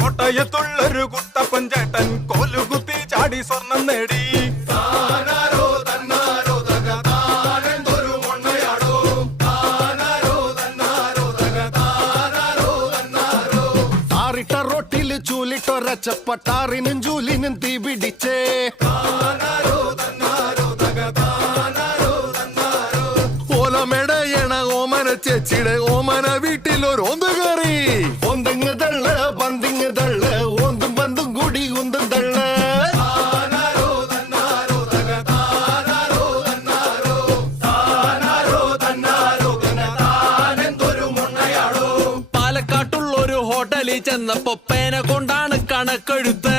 കോട്ടയത്തുള്ളൊരു കുട്ടപ്പൻ ചേട്ടൻ കോലുകുത്തി ചാടി സ്വർണം നേടി. റോട്ടില് ചൂലിട്ടൊരച്ചപ്പട്ടാറിനും ചൂലിനും തീ പിടിച്ചേ. ഓലമെടയണ ഓമന ചേച്ചിയുടെ ഓമന വീട്ടിലൊരു ഓന്ത് കയറി. ഒന്തങ്ങ് തള്ള് പന്തിങ് തള്ള് ഓന്തും പന്തും കൂടി ഉന്തും തള്ള്. പാലക്കാട്ടുള്ളൊരു ഹോട്ടലിൽ ചെന്നപ്പോ പേന കൊണ്ടാണ് കണക്കെഴുത്ത്.